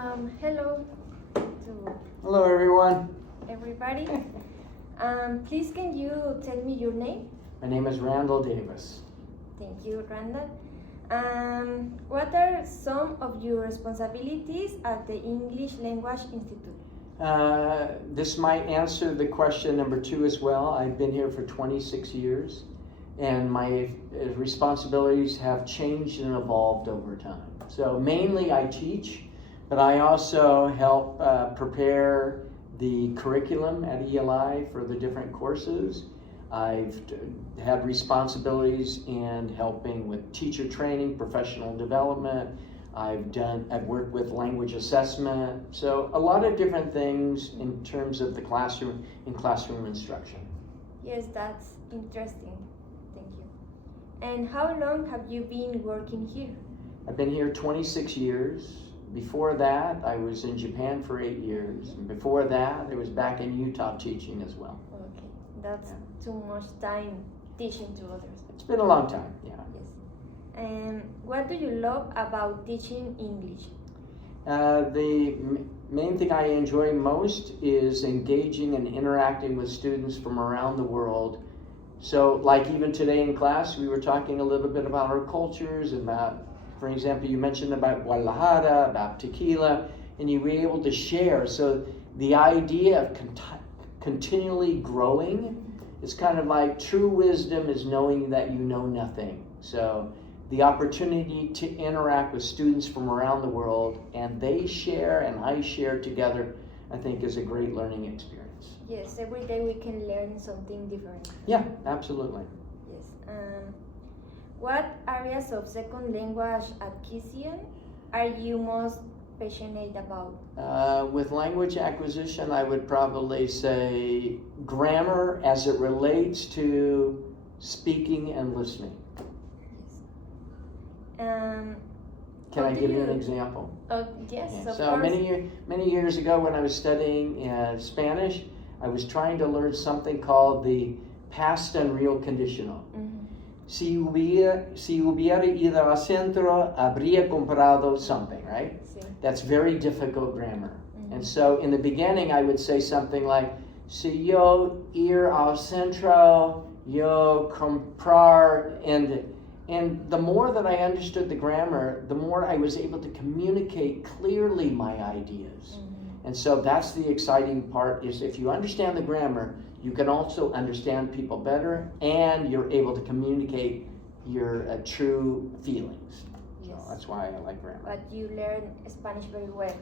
Hello to Hello, everyone. everybody. Please, can you tell me your name? My name is Randall Davis. Thank you, Randall. What are some of your responsibilities at the English Language Institute? This might answer the question number 2 as well. I've been here for 26 years, and my responsibilities have changed and evolved over time. So mainly I teach, but I also help prepare the curriculum at ELI for the different courses. I've had responsibilities in helping with teacher training, professional development. I've worked with language assessment. So a lot of different things in terms of the classroom instruction. Yes, that's interesting. Thank you. And how long have you been working here? I've been here 26 years. Before that, I was in Japan for 8 years. And before that, I was back in Utah teaching as well. Okay, that's too much time teaching to others. It's been a long time, yeah. Yes. And what do you love about teaching English? The main thing I enjoy most is engaging and interacting with students from around the world. So like even today in class, we were talking a little bit about our cultures, about, for example, you mentioned about Guadalajara, about tequila, and you were able to share. So the idea of continually growing is kind of like true wisdom is knowing that you know nothing. So the opportunity to interact with students from around the world, and they share and I share together, I think is a great learning experience. Yes, every day we can learn something different. Yeah, absolutely. Yes. What areas of second language acquisition are you most passionate about? With language acquisition, I would probably say grammar as it relates to speaking and listening. Yes. Can I give you an example? Oh, yes, Yeah. of So course. many years ago when I was studying Spanish, I was trying to learn something called the past and real conditional. Mhm. Si hubiera ido al centro, habría comprado something, right? Sí. That's very difficult grammar. Mhm. And so in the beginning, I would say something like, si yo ir al centro, yo comprar, and the more that I understood the grammar, the more I was able to communicate clearly my ideas. Mhm. And so that's the exciting part, is if you understand the grammar, you can also understand people better, and you're able to communicate your true feelings. So Yes. that's why I like grammar. But you learn Spanish very well.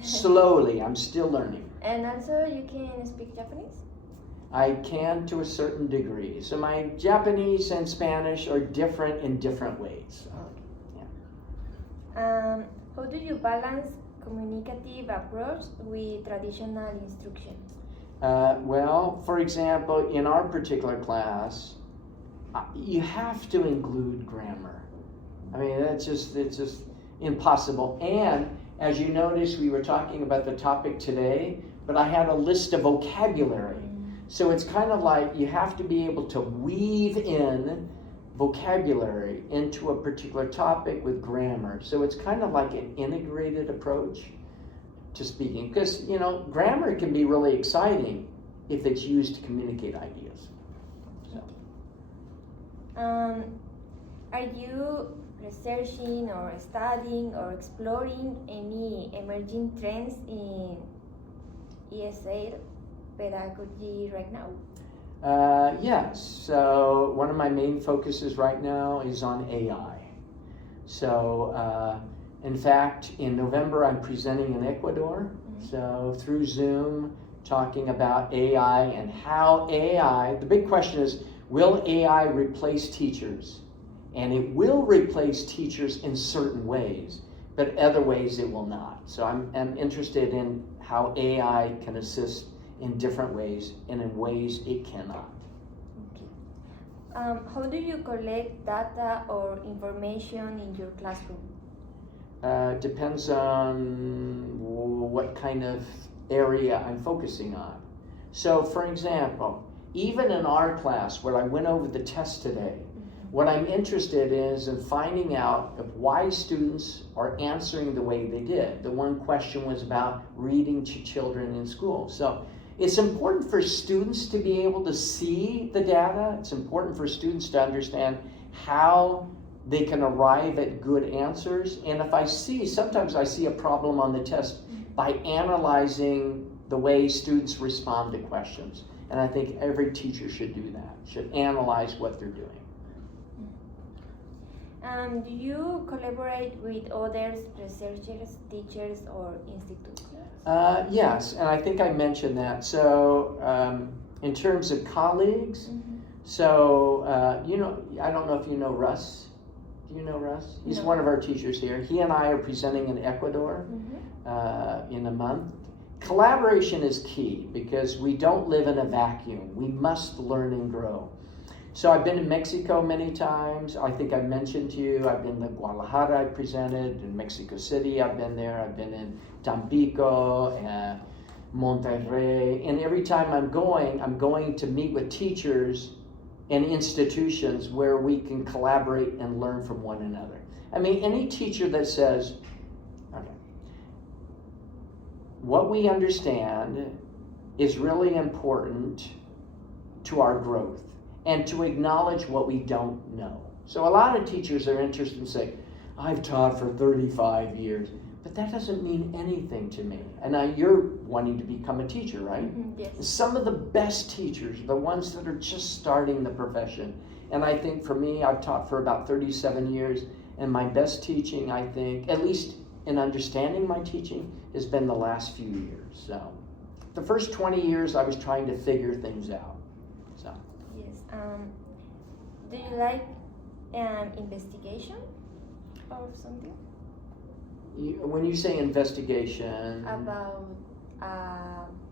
Slowly, I'm still learning. And also you can speak Japanese? I can to a certain degree. So my Japanese and Spanish are different in different ways. How do you balance communicative approach with traditional instruction? Well, for example, in our particular class, you have to include grammar. I mean, it's just impossible. And as you notice, we were talking about the topic today, but I had a list of vocabulary. So it's kind of like you have to be able to weave in vocabulary into a particular topic with grammar. So it's kind of like an integrated approach to speaking, because grammar can be really exciting if it's used to communicate ideas. So. Are you researching or studying or exploring any emerging trends in ESL pedagogy right now? Yes. So one of my main focuses right now is on AI. So in fact, in November, I'm presenting in Ecuador. Mm-hmm. So through Zoom, talking about AI and how AI, the big question is, will AI replace teachers? And it will replace teachers in certain ways, but other ways it will not. So I'm interested in how AI can assist in different ways and in ways it cannot. Okay. How do you collect data or information in your classroom? Depends on what kind of area I'm focusing on. So for example, even in our class where I went over the test today, What I'm interested in is in finding out of why students are answering the way they did. The one question was about reading to children in school. So it's important for students to be able to see the data. It's important for students to understand how they can arrive at good answers. And if sometimes I see a problem on the test by analyzing the way students respond to questions. And I think every teacher should do that, should analyze what they're doing. Do you collaborate with others, researchers, teachers, or institutes? Yes, and I think I mentioned that. So in terms of colleagues, so I don't know if you know Russ. Do you know Russ? He's one of our teachers here. He and I are presenting in Ecuador in a month. Collaboration is key because we don't live in a vacuum. We must learn and grow. So I've been in Mexico many times. I think I mentioned to you, I've been to Guadalajara, I presented, in Mexico City, I've been there. I've been in Tampico, Monterrey, and every time I'm going to meet with teachers and institutions where we can collaborate and learn from one another. I mean, any teacher that says, okay, what we understand is really important to our growth and to acknowledge what we don't know. So a lot of teachers are interested in saying, I've taught for 35 years, but that doesn't mean anything to me. And now you're wanting to become a teacher, right? Yes. Some of the best teachers are the ones that are just starting the profession. And I think for me, I've taught for about 37 years, and my best teaching, I think, at least in understanding my teaching, has been the last few years. So the first 20 years, I was trying to figure things out. So. Yes. Do you like investigation or something? When you say investigation... About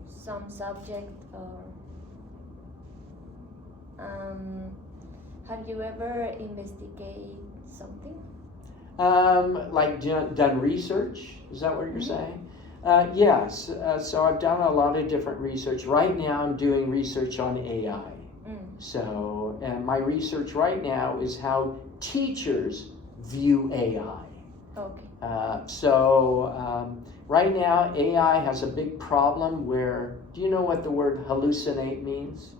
some subject or... have you ever investigated something? Like done research? Is that what you're saying? Yes. So I've done a lot of different research. Right now I'm doing research on AI. So my research right now is how teachers view AI. Okay. Right now AI has a big problem where, do you know what the word hallucinate means?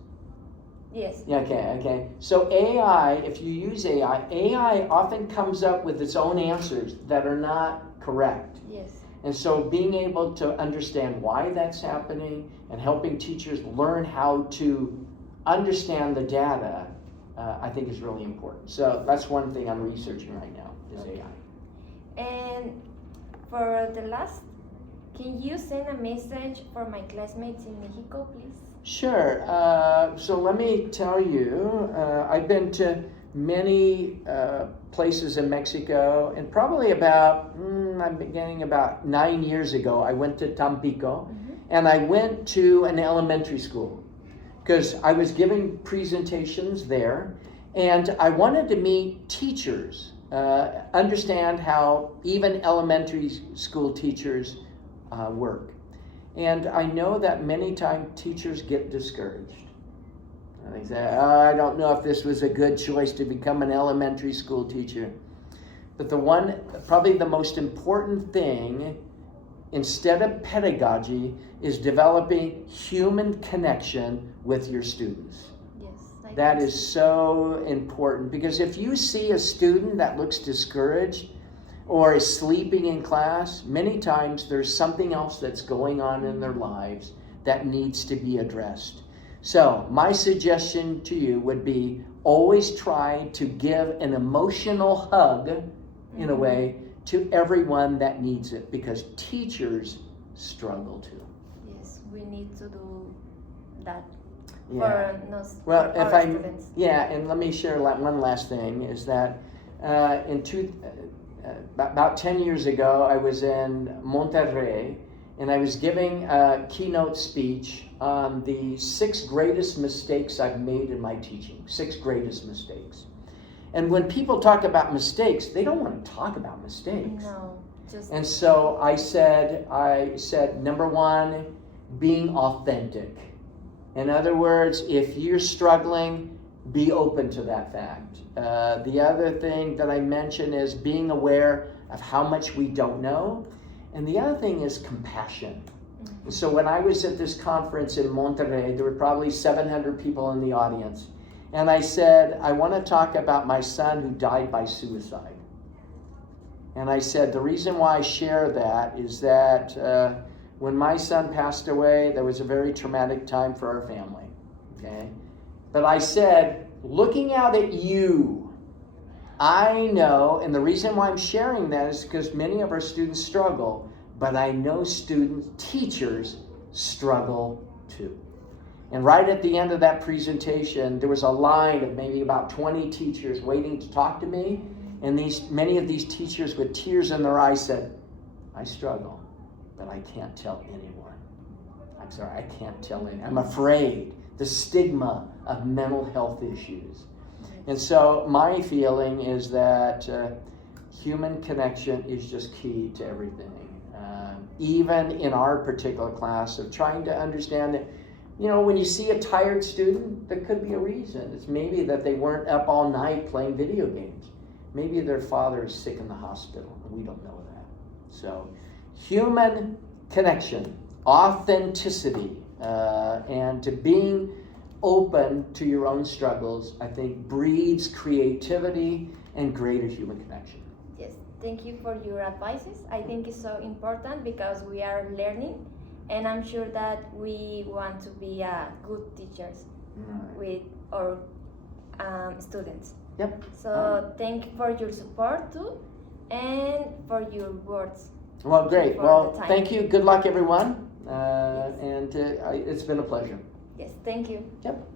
Yes. Yeah, okay. So AI, if you use AI often comes up with its own answers that are not correct. Yes. And so being able to understand why that's happening and helping teachers learn how to understand the data, I think is really important. So that's one thing I'm researching right now, is AI. And for the last, can you send a message for my classmates in Mexico, please? Sure. So let me tell you, I've been to many places in Mexico, and probably about, I'm beginning about 9 years ago, I went to Tampico, and I went to an elementary school because I was giving presentations there, and I wanted to meet teachers, understand how even elementary school teachers work. And I know that many times teachers get discouraged. And they say, I don't know if this was a good choice to become an elementary school teacher. But probably the most important thing, instead of pedagogy, is developing human connection with your students. Yes. That is so important, because if you see a student that looks discouraged or is sleeping in class, many times there's something else that's going on in their lives that needs to be addressed. So my suggestion to you would be always try to give an emotional hug, in a way, to everyone that needs it, because teachers struggle too. Yes, we need to do that. Yeah. For our students. Yeah, and let me share one last thing, is that about 10 years ago, I was in Monterrey, and I was giving a keynote speech on the 6 greatest mistakes I've made in my teaching. 6 greatest mistakes. And when people talk about mistakes, they don't want to talk about mistakes. No, And so I said, number 1, being authentic. In other words, if you're struggling, be open to that fact. The other thing that I mentioned is being aware of how much we don't know. And the other thing is compassion. So when I was at this conference in Monterrey, there were probably 700 people in the audience. And I said, I want to talk about my son who died by suicide. And I said, the reason why I share that is that when my son passed away, there was a very traumatic time for our family. Okay? But I said, looking out at you, I know, and the reason why I'm sharing that is because many of our students struggle, but I know teachers struggle too. And right at the end of that presentation, there was a line of maybe about 20 teachers waiting to talk to me, and many of these teachers with tears in their eyes said, I struggle, but I can't tell anyone. I'm sorry, I can't tell anyone. I'm afraid. The stigma of mental health issues. And so my feeling is that human connection is just key to everything. Even in our particular class of trying to understand that, when you see a tired student, there could be a reason. It's maybe that they weren't up all night playing video games. Maybe their father is sick in the hospital, and we don't know that. So human connection, authenticity, and to being open to your own struggles, I think breeds creativity and greater human connection. Yes, thank you for your advices. I think it's so important because we are learning, and I'm sure that we want to be good teachers with our students. Yep. So thank you for your support too, and for your words. Well, great. Well, thank you. Good luck, everyone. Yes. And it's been a pleasure. Yes, thank you. Yep.